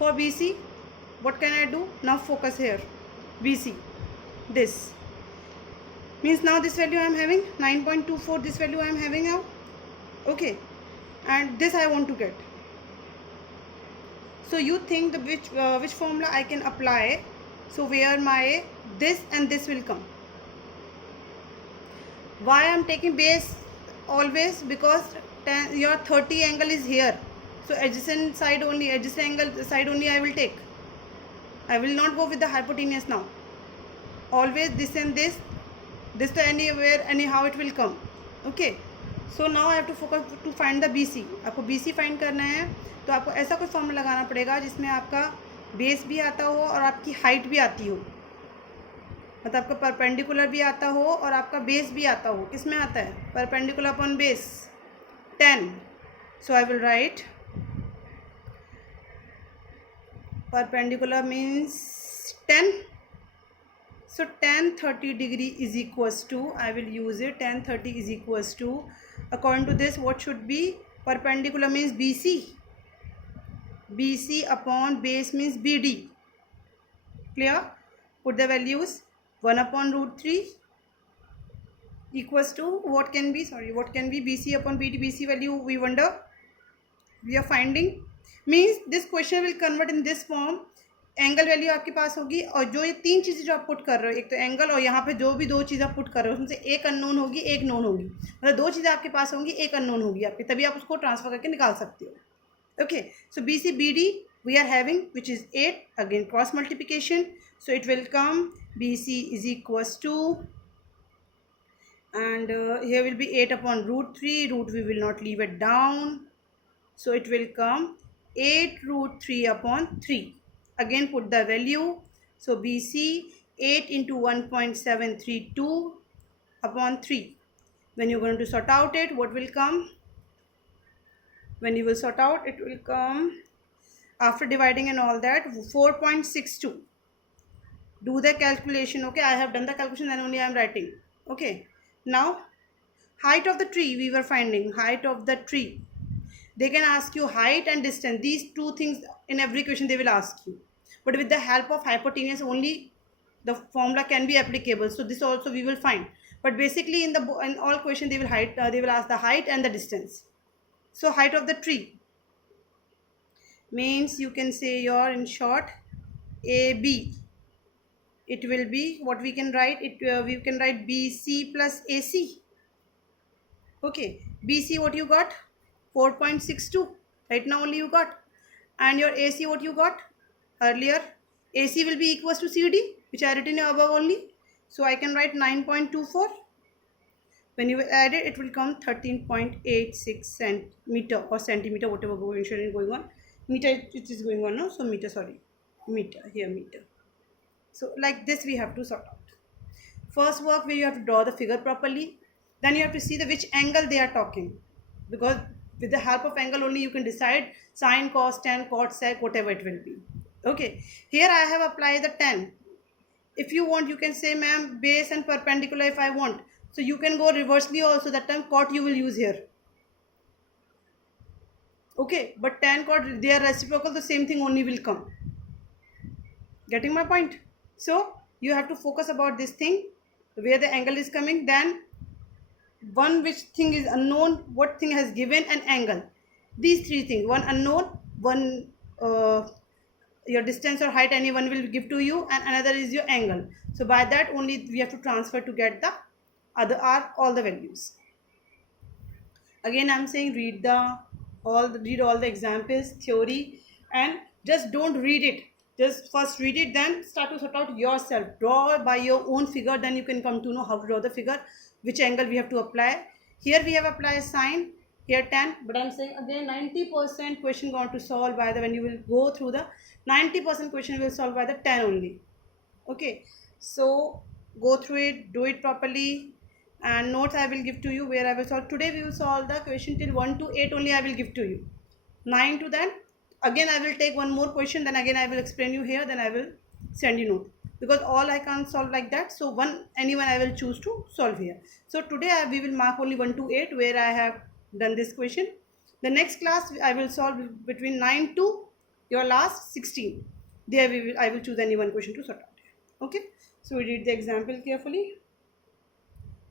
For BC, what can I do? Now focus here. BC, this means now this value I am having 9.24, this value I am having now. Okay, and this I want to get. So you think the which formula I can apply, so where my this and this will come. Why I am taking base always? Because your 30 angle is here, so adjacent side only, adjacent angle side only I will take. I will not go with the hypotenuse now. Always this and this to anywhere, anyhow it will come. Okay, so now I have to focus to find the BC. आपको BC find करना है, तो आपको ऐसा कोई formula लगाना पड़ेगा जिसमें आपका बेस भी आता हो और आपकी हाइट भी आती हो, मतलब आपका परपेंडिकुलर भी आता हो और आपका बेस भी आता हो. किस में आता है? Perpendicular upon base 10. So I will write perpendicular means 10. So tan 30 degree is equals to, I will use it, tan 30 is equals to, according to this what should be? Perpendicular means BC, BC upon base means BD. Clear? Put the values. 1 upon root 3 equals to what can be, what can be BC upon BD. BC value we wonder, we are finding, means this question will convert in this form. Angle value आपके पास होगी और जो ये तीन चीज़ें जो आप put कर रहे हो, एक तो एंगल और यहाँ पे जो भी दो चीज़ें आप पुट कर रहे हो उसमें से एक अननोन होगी, एक नोन होगी, मतलब दो चीज़ें आपके पास होंगी, एक अननोन होगी आपकी, तभी आप उसको ट्रांसफर करके निकाल सकते हो. Okay, so B C B D we are having which is 8. Again cross multiplication, so it will come B C is equals to, and here will be 8 upon root 3, root we will not leave it down, so it will come 8 root 3 upon 3. Again put the value, so BC 8 into 1.732 upon 3. When you're going to sort out it, what will come? When you will sort out, it will come after dividing and all that 4.62. Do the calculation. Okay, I have done the calculation and only I am writing. Okay, now height of the tree we were finding, height of the tree. They can ask you height and distance, these two things in every question they will ask you, but with the help of hypotenuse only the formula can be applicable. So this also we will find, but basically in all question they will ask the height and the distance. So height of the tree means you can say your, in short, AB. It will be what we can write it, we can write BC plus AC. Okay, BC what you got? 4.62 right now only you got, and your AC what you got earlier? AC will be equals to CD, which I written above only, so I can write 9.24. When you add it, it will come 13.86 centimeter or centimeter, whatever going on. Meter it is going on now, so meter, sorry, meter, here meter. So like this we have to sort out. First work where you have to draw the figure properly, then you have to see the which angle they are talking, because with the help of angle only you can decide sine, cos, tan, cot, sec, whatever it will be. Okay, here I have applied the tan. If you want, you can say ma'am base and perpendicular if I want, so you can go reversely also, that time cot you will use here. Okay, but tan, cot, they are reciprocal, the same thing only will come. Getting my point? So you have to focus about this thing, where the angle is coming, then one which thing is unknown, what thing has given an angle. These three things, one unknown, one your distance or height anyone will give to you, and another is your angle. So by that only we have to transfer to get the other are all the values. Again I am saying read all the examples, theory, and just don't read it. Just first read it, then start to sort out yourself. Draw by your own figure, then you can come to know how to draw the figure, which angle we have to apply. Here we have applied sine, here tan, but I'm saying again 90% question going to solve by the, when you will go through the 90% question will solve by the tan only. Okay, so go through it, do it properly, and notes I will give to you where I will solve. Today we will solve the question till 1 to 8 only I will give to you. 9 to then again I will take one more question, then again I will explain you here, then I will send you note, because all I can't solve like that, so anyone I will choose to solve here. So today we will mark only 1 to 8 where I have done this question. The next class I will solve between 9 to your last 16. There I will choose any one question to sort out. Okay, so we read the example carefully.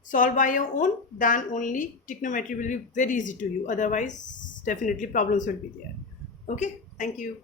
Solve by your own, then only trigonometry will be very easy to you, otherwise definitely problems will be there. Okay, thank you.